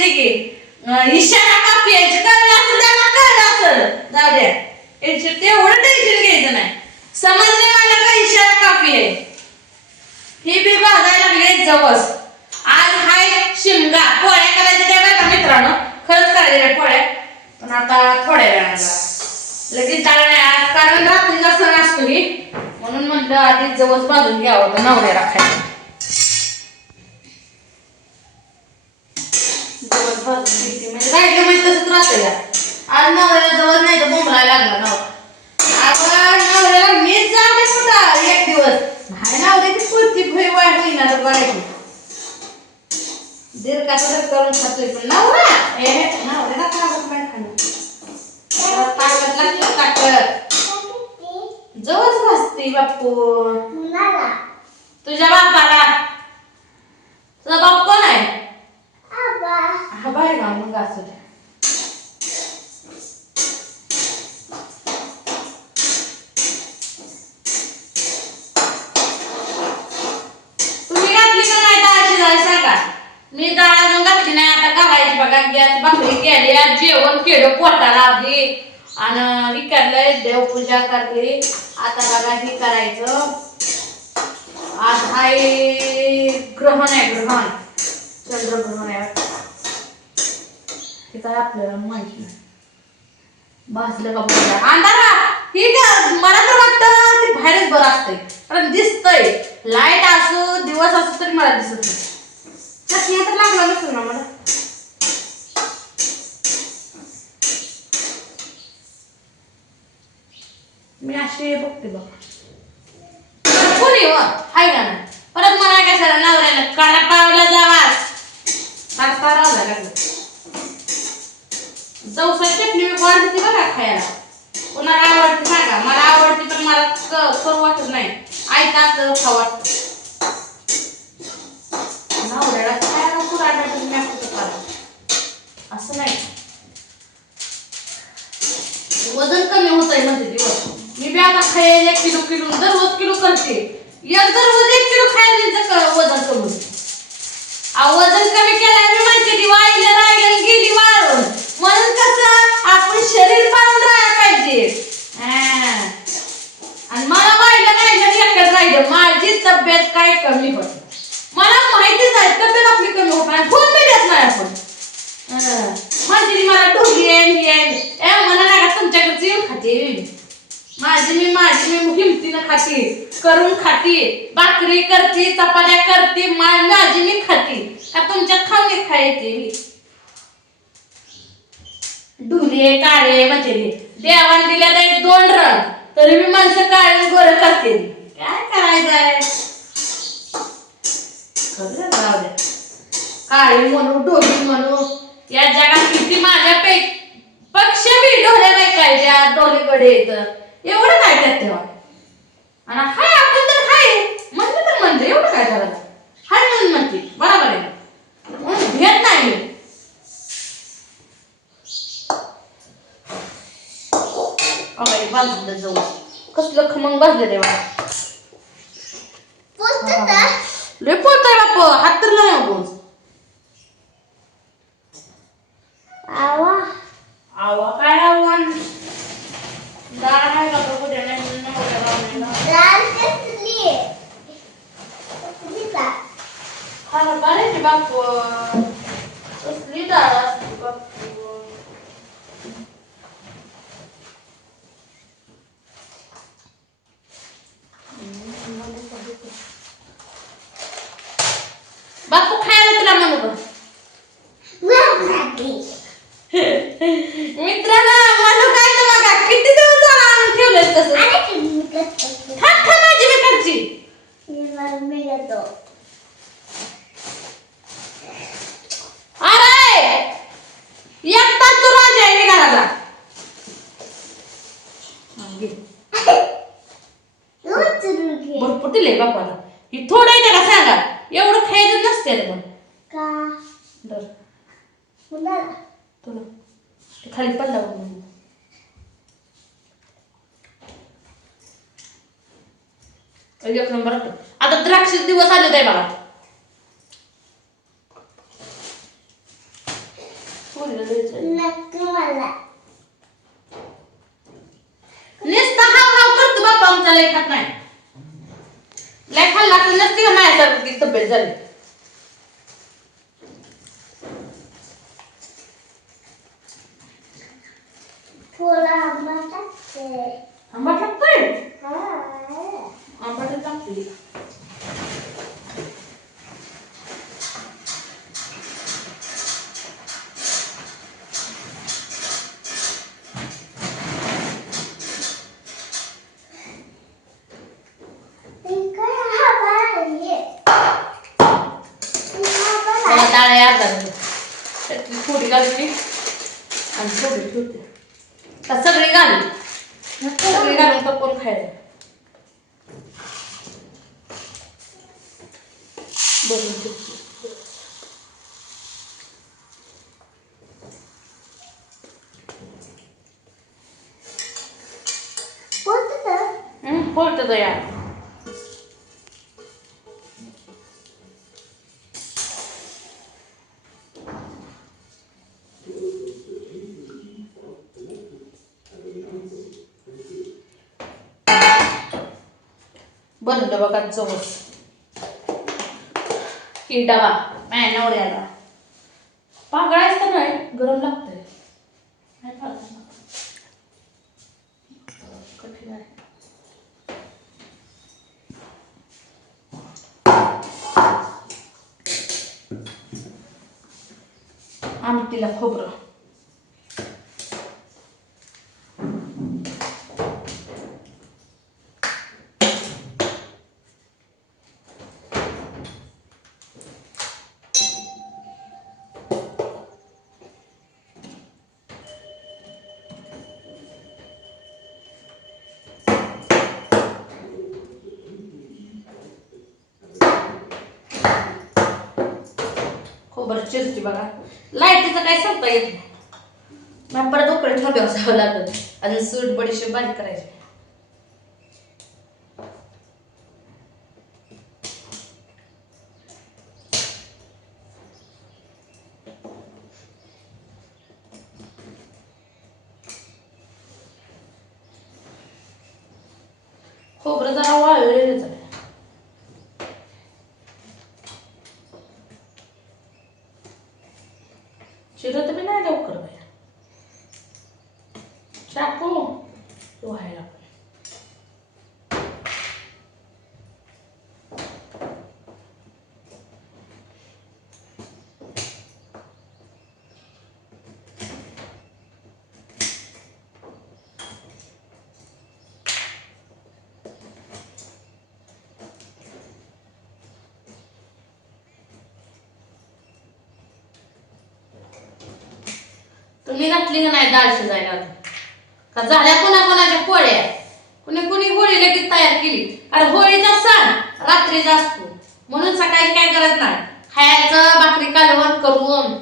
सांगितले की इशारा कापी यायची कळलं असेल त्याला कळलं असेल जाऊ द्या तेवढं टेन्शन घ्यायचं नाही समजले मला का इशारा कापी आहे ही बी भाजायला लागले जवस आज हाय शिमगा पोळ्या करायच्या त्या बरं का मित्रांनो खरंच करायच्या पोळ्या पण आता थोड्या वेळाला लगेच डाळ नाही आज कारण रात्रीचा सण असतो ही म्हणून म्हटलं आधी जवस भाजून घ्यावं होतं नवऱ्याला खायला जवस भाजून घेते म्हणजे राहिलं म्हणजे तसंच राहतं आज नवऱ्याला जवळ नाही तर बोंबलायला लागला नवरा आपण नवऱ्याला मीच जाऊ दे कुठं एक दिवस नाही नवऱ्याची पुढची भुई वाट होईना तर बघायची दीर्घाचं करून खातोय पण नवरा नवऱ्याला कागद नाही खाणं ताकद लागते ताकद जवळच भासते बाप्पू तुझ्या बापाला तुझा बाप कोण आहे हा बाय ना मग असू द्या मी डाळ अजून घातली नाही आता घालायची बघा गॅस भाकरी केली जेवण केलं पोटाला आपली आणि विचारलंय देवपूजा करली आता बघा हे करायचं आज आहे ग्रहण आहे ग्रहण चंद्रग्रहण आहे ते काय आपल्याला माहिती नाही भाजलं का बघा अंधारा ठीक आहे मला तर वाटतं ते बाहेरच बरं असतंय कारण दिसतंय लाईट असो दिवस असो तरी मला दिसत नाही चटणी तर लागला नसेल ना मला मी अशी बघते बघ कोणी हो हाय का ना परत मला काय झालं नवऱ्यानं काळा पावला जावा रावला लागलं जवसाची चटणी मी वाढते बघा खायला कोणाला आवडते सांगा मला आवडते पण मला करू वाटत नाही आयतं असं खाऊ वाटतं नवऱ्याला खायला पुराणा असं नाही वजन कमी होत आहे म्हणते दिवस मी बी आता खायला 1 किलो दररोज किलो करते दररोज 1 किलो खायला वजन कमी होते वजन कमी केलं मी म्हणते ती वाईला राहिलं गेली वाळून म्हणून कसं आपण शरीर पाळून राहायला पाहिजे आणि मला वाईला राहिलं एकच राहिलं माझी तब्येत काय कमी होते मला माहितीच आहे तब्येत आपली कमी होत नाही फोन बी देत नाही आपण माझी मला ढोली येईन मला नाही का तुमच्याकडे येऊन खाते माझी मी हिमतीनं खाते करून खाते भाकरी करते चपात्या करते माझी मी खाते का तुमच्यात खाऊन खायचे मी ढुले काळे मचेले देवान दिल्या तर 2 रंग तरी मी माणसं काळे गोरे करते काय करायचंय काळी म्हणू ढोली म्हणू या जगात किती माझ्या पक्ष बी ढोले बायकायच्या ढोलीकडे येत एवढं काय त्यात तेव्हा आणि हाय आपण तर हाय म्हणलं तर म्हणते एवढं काय करायचं हाय म्हणून म्हणते बरोबर आहे म्हणून भेट नाही अगं बाजूला जाऊ कसलं खमंग भाजलं देवा लय पोळतोय बाप हात तर नाही अगोज आवा आवा काय आव्हान डाळ आहे का बघू दे नाही डाळ कसली हा बरे बाप कसली डाळ असते बाप बापू खायला तुला म्हणू बघ मित्रांनो म्हणू काय तर बघा किती दिवस झाला आणून ठेवलंय तसं थांब माझी मी करची अरे एक तास तू राजा आहे घराला भरपूर दिले बापाला ही थोडं आहे का सांगा एवढं खायचं नसते पण का तुला खाली पडला एक नंबर आता द्राक्ष दिवस आले आहे बघा पोरीला द्यायचं. नको मला. नुसता हाव हाव करतो बाप्पा आमचा लय खात नाही. लय खाल्ला तर नसती का माझ्यासारखी तब्येत झाली. थोडा आंबट लागते. आंबट लागतंय. हा. आंबटच लागते. थोडी घालते आणि थोडी ठेवते. का सगळी घालू सगळी घालून कपून खायला बनवून ठेवते. पोळतं यार. बनलं बघा जवळ की डबा माझ्या नवऱ्याला पागळायचं नाही गरम लागतंय. नाही पागळायचं कठीण आहे. आमटीला खोबरं खोबरं चिरते बघा. लाईटीचं काय सांगता येत नाही. मग परत उकडे ठेवल्यावर जावं लागत आणि सूट बडीशेप बारीक करायची. खोबरं जरा वाळलेलंच आहे. चिरत बी नाही लवकर बाया. चाकू व्हायला तुम्ही घातली का नाही डाळ शिजायला का झाल्या कोणाकोणाच्या पोळ्या. कुणी कुणी होळी लगेच तयार केली. कारण होळीचा सण रात्रीचा असतो म्हणून सकाळी काय करत नाही. खायचं भाकरी कालवण करून